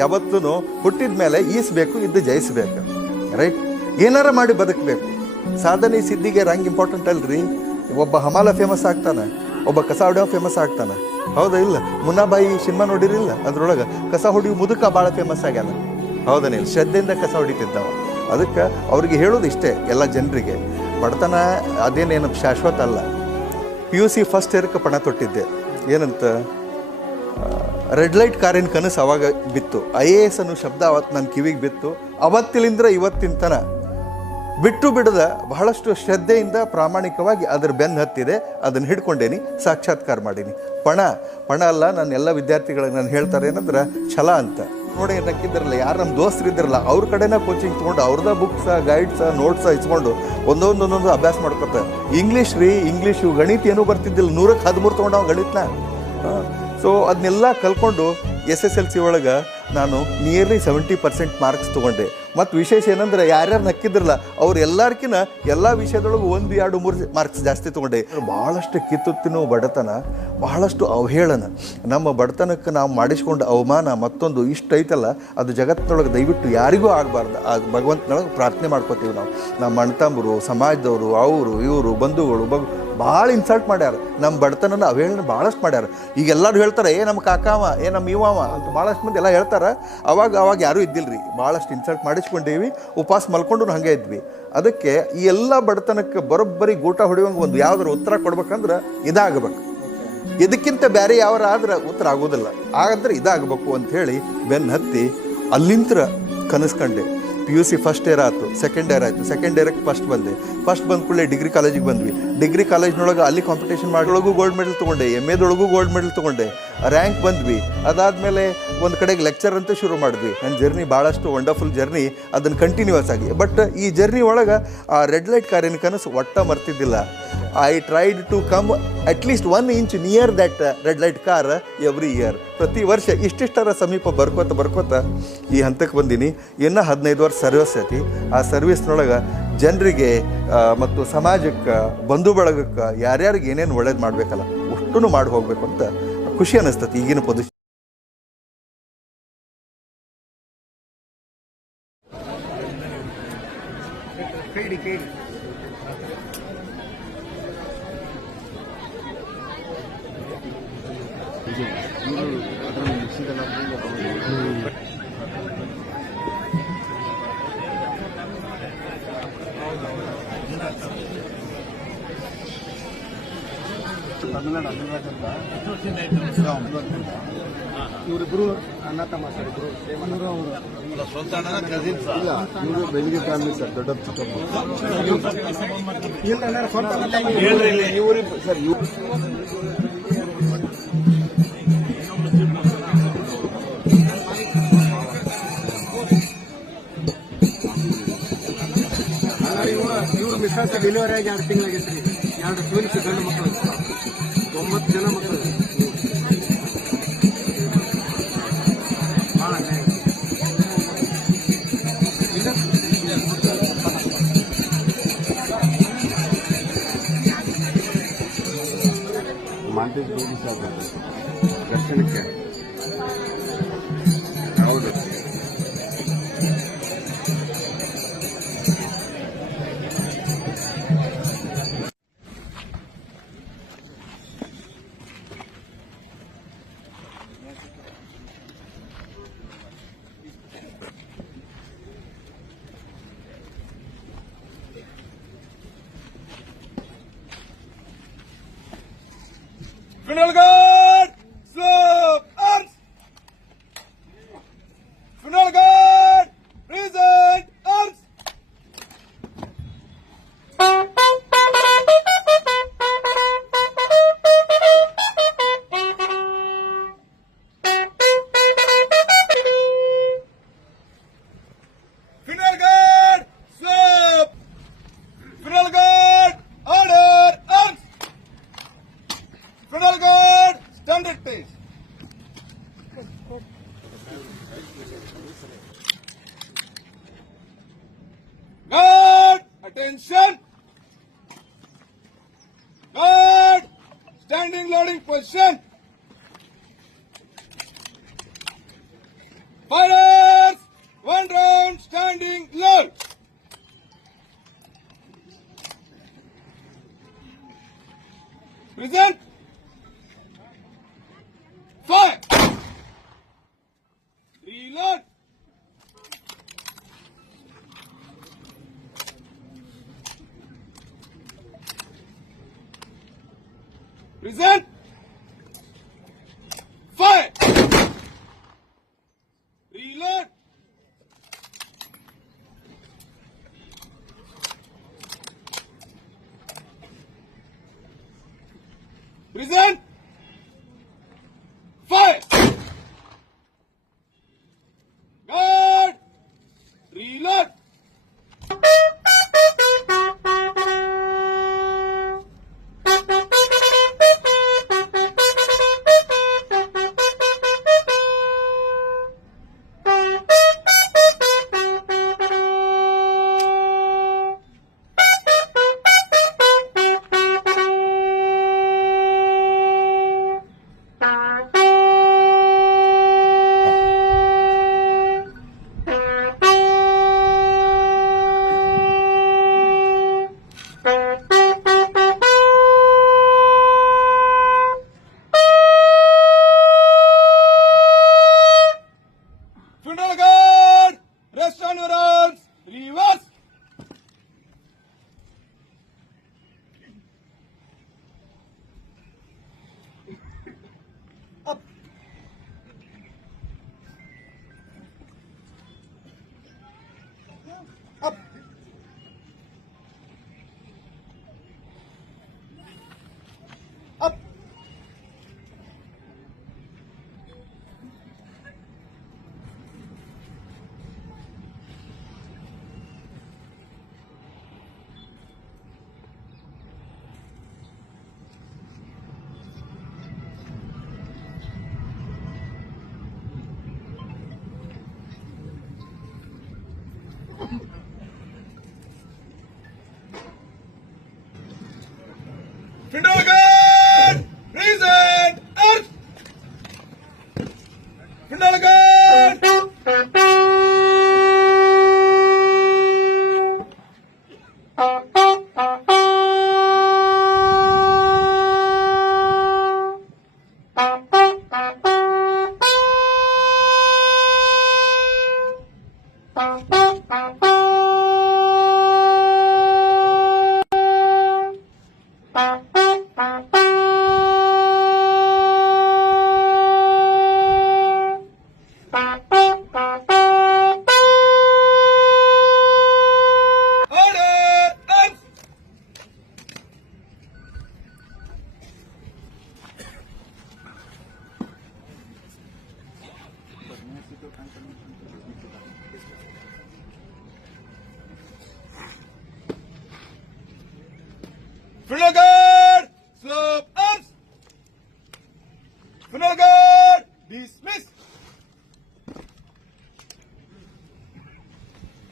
ಯಾವತ್ತೂ ಹುಟ್ಟಿದ ಮೇಲೆ ಈಸಬೇಕು, ಇದ್ದು ಜಯಿಸಬೇಕು. ರೈಟ್ ಏನಾರ ಮಾಡಿ ಬದುಕಬೇಕು. ಸಾಧನೆ ಸಿದ್ಧಿಗೆ ರಂಗ್ ಇಂಪಾರ್ಟೆಂಟ್ ಅಲ್ರಿ? ಒಬ್ಬ ಹಮಾಲ ಫೇಮಸ್ ಆಗ್ತಾನೆ, ಒಬ್ಬ ಕಸ ಹೊಡೆಯೋ ಫೇಮಸ್ ಆಗ್ತಾನೆ. ಹೌದಾ ಇಲ್ಲ? ಮುನ್ನಾಬಾಯಿ ಸಿನಿಮಾ ನೋಡಿರಿಲ್ಲ? ಅದ್ರೊಳಗೆ ಕಸ ಹೊಡಿಯೋ ಮುದುಕ ಭಾಳ ಫೇಮಸ್ ಆಗ್ಯಾನ. ಹೌದನಿಲ್ಲ ಶ್ರದ್ಧೆಯಿಂದ ಕಸ ಹೊಡಿತಿದ್ದವ. ಅದಕ್ಕೆ ಅವ್ರಿಗೆ ಹೇಳೋದು ಇಷ್ಟೇ, ಎಲ್ಲ ಜನರಿಗೆ. ಬಡತನ ಅದೇನೇನು ಶಾಶ್ವತ ಅಲ್ಲ. ಪಿ ಯು ಸಿ ಫಸ್ಟ್ ಇಯರ್ಕ್ಕೆ ಪಣ ತೊಟ್ಟಿದ್ದೆ. ಏನಂತ? ರೆಡ್ ಲೈಟ್ ಕಾರಿನ ಕನಸು ಅವಾಗ ಬಿತ್ತು. ಐ ಎ ಎಸ್ ಅನ್ನೋ ಶಬ್ದ ಅವತ್ತು ನನ್ನ ಕಿವಿಗೆ ಬಿತ್ತು. ಅವತ್ತಿಲಿಂದ ಇವತ್ತಿನ ತನ ಬಿಟ್ಟು ಬಿಡದ ಬಹಳಷ್ಟು ಶ್ರದ್ಧೆಯಿಂದ ಪ್ರಾಮಾಣಿಕವಾಗಿ ಅದರ ಬೆನ್ನು ಹತ್ತಿದೆ. ಅದನ್ನು ಹಿಡ್ಕೊಂಡೇನಿ, ಸಾಕ್ಷಾತ್ಕಾರ ಮಾಡೀನಿ. ಪಣ ಪಣ ಅಲ್ಲ ನಾನು ಎಲ್ಲ ವಿದ್ಯಾರ್ಥಿಗಳಿಗೆ ನಾನು ಹೇಳ್ತಾರೆ ಏನಂದ್ರೆ, ಛಲ ಅಂತ. ನೋಡಿ ನಕ್ಕಿದ್ರಲ್ಲ ಯಾರು ನಮ್ಮ ದೋಸ್ತರು ಇದ್ರಲ್ಲ, ಅವ್ರ ಕಡೆನ ಕೋಚಿಂಗ್ ತೊಗೊಂಡು, ಅವ್ರದ ಬುಕ್ಸ ಗೈಡ್ಸ ನೋಟ್ಸ ಇಸ್ಕೊಂಡು ಒಂದೊಂದೊಂದೊಂದು ಒಂದೊಂದು ಅಭ್ಯಾಸ ಮಾಡ್ಕೊತ. ಇಂಗ್ಲೀಷ್ ರೀ ಇಂಗ್ಲೀಷು ಗಣಿತ ಏನೂ ಬರ್ತಿದ್ದಿಲ್ಲ. ನೂರಕ್ಕೆ ಹದಿಮೂರು ತೊಗೊಂಡು ಅವ್ನು ಗಣಿತನ ಸೊ ಅದನ್ನೆಲ್ಲ ಕಲ್ಕೊಂಡು ಎಸ್ ಎಸ್ ಎಲ್ ಸಿ ಒಳಗೆ ನಾನು ನಿಯರ್ಲಿ ಸೆವೆಂಟಿ ಪರ್ಸೆಂಟ್ ಮಾರ್ಕ್ಸ್ ತೊಗೊಂಡೆ. ಮತ್ತು ವಿಶೇಷ ಏನಂದ್ರೆ ಯಾರ್ಯಾರು ನಕ್ಕಿದ್ರಲ್ಲ, ಅವ್ರು ಎಲ್ಲಾರ್ಕಿನ ಎಲ್ಲ ವಿಷಯದೊಳಗೆ ಒಂದು, ಎರಡು, ಮೂರು ಮಾರ್ಕ್ಸ್ ಜಾಸ್ತಿ ತೊಗೊಂಡೆ. ಭಾಳಷ್ಟು ಕಿತ್ತುತ್ತಿನೋ ಬಡತನ ಬಹಳಷ್ಟು ಅವಹೇಳನ. ನಮ್ಮ ಬಡತನಕ್ಕೆ ನಾವು ಮಾಡಿಸ್ಕೊಂಡ ಅವಮಾನ ಮತ್ತೊಂದು ಇಷ್ಟು ಐತಲ್ಲ, ಅದು ಜಗತ್ತಿನೊಳಗೆ ದಯವಿಟ್ಟು ಯಾರಿಗೂ ಆಗಬಾರ್ದು. ಆ ಭಗವಂತನೊಳಗೆ ಪ್ರಾರ್ಥನೆ ಮಾಡ್ಕೋತೀವಿ ನಾವು. ನಮ್ಮ ಅಣ್ತಂಬರು ಸಮಾಜದವರು, ಅವರು, ಇವರು, ಬಂಧುಗಳು, ಬಗ್ ಭಾಳ ಇನ್ಸಲ್ಟ್ ಮಾಡ್ಯಾರ. ನಮ್ಮ ಬಡತನನ ಅವೇಳನ ಭಾಳಷ್ಟು ಮಾಡ್ಯಾರ. ಈಗ ಎಲ್ಲರೂ ಹೇಳ್ತಾರೆ, ಏ ನಮ್ಮ ಕಾಕಾವ, ಏ ನಮ್ಮ ಇವಾವ ಅಂತ ಭಾಳಷ್ಟು ಮಂದಿ ಎಲ್ಲ ಹೇಳ್ತಾರೆ. ಅವಾಗ ಅವಾಗ ಯಾರೂ ಇದ್ದಿಲ್ಲರಿ ಭಾಳಷ್ಟು ಇನ್ಸಲ್ಟ್ ಮಾಡಿಸ್ಕೊಂಡೀವಿ. ಉಪವಾಸ ಮಲ್ಕೊಂಡು ಹಾಗೆ ಇದ್ವಿ. ಅದಕ್ಕೆ ಈ ಎಲ್ಲ ಬಡತನಕ್ಕೆ ಬರೋಬ್ಬರಿ ಗೂಟ ಹೊಡೆಯುವಂಗೆ ಒಂದು ಯಾವ್ದಾರು ಉತ್ತರ ಕೊಡ್ಬೇಕಂದ್ರೆ ಇದಾಗಬೇಕು. ಇದಕ್ಕಿಂತ ಬೇರೆ ಯಾವ್ರ ಆದ್ರೆ ಉತ್ತರ ಆಗೋದಿಲ್ಲ. ಹಾಗಾದ್ರೆ ಇದಾಗಬೇಕು ಅಂತ ಹೇಳಿ ಬೆನ್ನು ಹತ್ತಿ ಅಲ್ಲಿಂತ್ರ ಕನಸ್ಕಂಡೆ. P U C first year ಆಯ್ತು ಸೆಕೆಂಡ್ ಇಯರ್ ಆಯಿತು. ಸೆಕೆಂಡ್ ಇಯರ್ಗೆ ಫಸ್ಟ್ ಬಂದೆ. ಫಸ್ಟ್ ಬಂದ ಕೂಡಲೇ ಡಿಗ್ರಿ ಕಾಲೇಜಿಗೆ ಬಂದ್ವಿ. ಡಿಗ್ರಿ ಕಾಲೇಜ್ನೊಳಗೆ ಅಲ್ಲಿ ಕಾಂಪಿಟೇಷನ್ ಮಾಡೋಳಗೂ ಗೋಲ್ಡ್ ಮೆಡಲ್ ತೊಗೊಂಡೆ ಎಂ ಎದೊಳಗೂ ಗೋಲ್ಡ್ ಮೆಡಲ್ ತೊಗೊಂಡೆ. ರ್ಯಾಂಕ್ ಬಂದ್ವಿ. ಅದಾದಮೇಲೆ ಒಂದು ಕಡೆಗೆ ಲೆಕ್ಚರ್ ಅಂತ ಶುರು ಮಾಡಿದ್ವಿ. ನನ್ನ ಜರ್ನಿ ಭಾಳಷ್ಟು ವಂಡರ್ಫುಲ್ ಜರ್ನಿ ಅದನ್ನು ಕಂಟಿನ್ಯೂಸ್ ಆಗಿ. ಬಟ್ ಈ ಜರ್ನಿ ಒಳಗೆ ಆ ರೆಡ್ ಲೈಟ್ ಕಾರಿನ ಕನಸು ಒಟ್ಟ ಮರ್ತಿದ್ದಿಲ್ಲ. I tried to come at least one inch near that red light car every year ಪ್ರತಿ ವರ್ಷ ಇಷ್ಟಿಷ್ಟರ ಸಮೀಪ ಬರ್ಕೋತ ಬರ್ಕೋತ ಈ ಹಂತಕ್ಕೆ ಬಂದೀನಿ. ಇನ್ನು ಹದಿನೈದು ವರ್ಷ ಸರ್ವಿಸ್ ಐತಿ. ಆ ಸರ್ವಿಸ್ನೊಳಗೆ ಜನರಿಗೆ ಮತ್ತು ಸಮಾಜಕ್ಕೆ, ಬಂಧು ಬಳಗಕ್ಕೆ ಯಾರ್ಯಾರಿಗೆ ಏನೇನು ಒಳ್ಳೇದು ಮಾಡಬೇಕಲ್ಲ ಅಷ್ಟೂ ಮಾಡಿ ಹೋಗಬೇಕು ಅಂತ ಖುಷಿ ಅನ್ನಿಸ್ತತಿ ಈಗಿನ ಪೊಸಿಷನ್. ತಮಿಳ್ನಾಡು ಅನುರಾಗ್ ಅಂತ ಇವರಿಬ್ರು ಅಣ್ಣ ತಮ್ಮ ಸರ್ ಇಬ್ರು ಇವರು ಅವರು. ಇಲ್ಲ ಇವರು ಬೆಂಗಿ ಫ್ಯಾಮಿಲಿ ಸರ್ ದೊಡ್ಡ ಚಿಕ್ಕಪ್ಪ ಇಲ್ಲ ಸರ್ ಇವ್ರು ಮಿಸ್ಸಸ್ ಡೆಲಿವರಿ ಆಗಿ ಎರಡು ತಿಂಗಳಾಗೈತೆ ರೀ. ಎರಡು ಟ್ವಿನ್ಸ್ ಗಂಡು ಮಕ್ಕಳು. ಒಂಬತ್ತು ಜನ ಮಕ್ಕಳು. ಭಾಳ ಬೇಬಿ ಶಾಪ್ ದರ್ಶನಕ್ಕೆ. ಹೌದು. criminal guy. Guard, attention. Guard, standing loading position. Fire One round standing load. Present. Fire. Reload. Present. Fire. Reload. Present. Findalagar! Present! Earth! Findalagar! Bye. பிளகா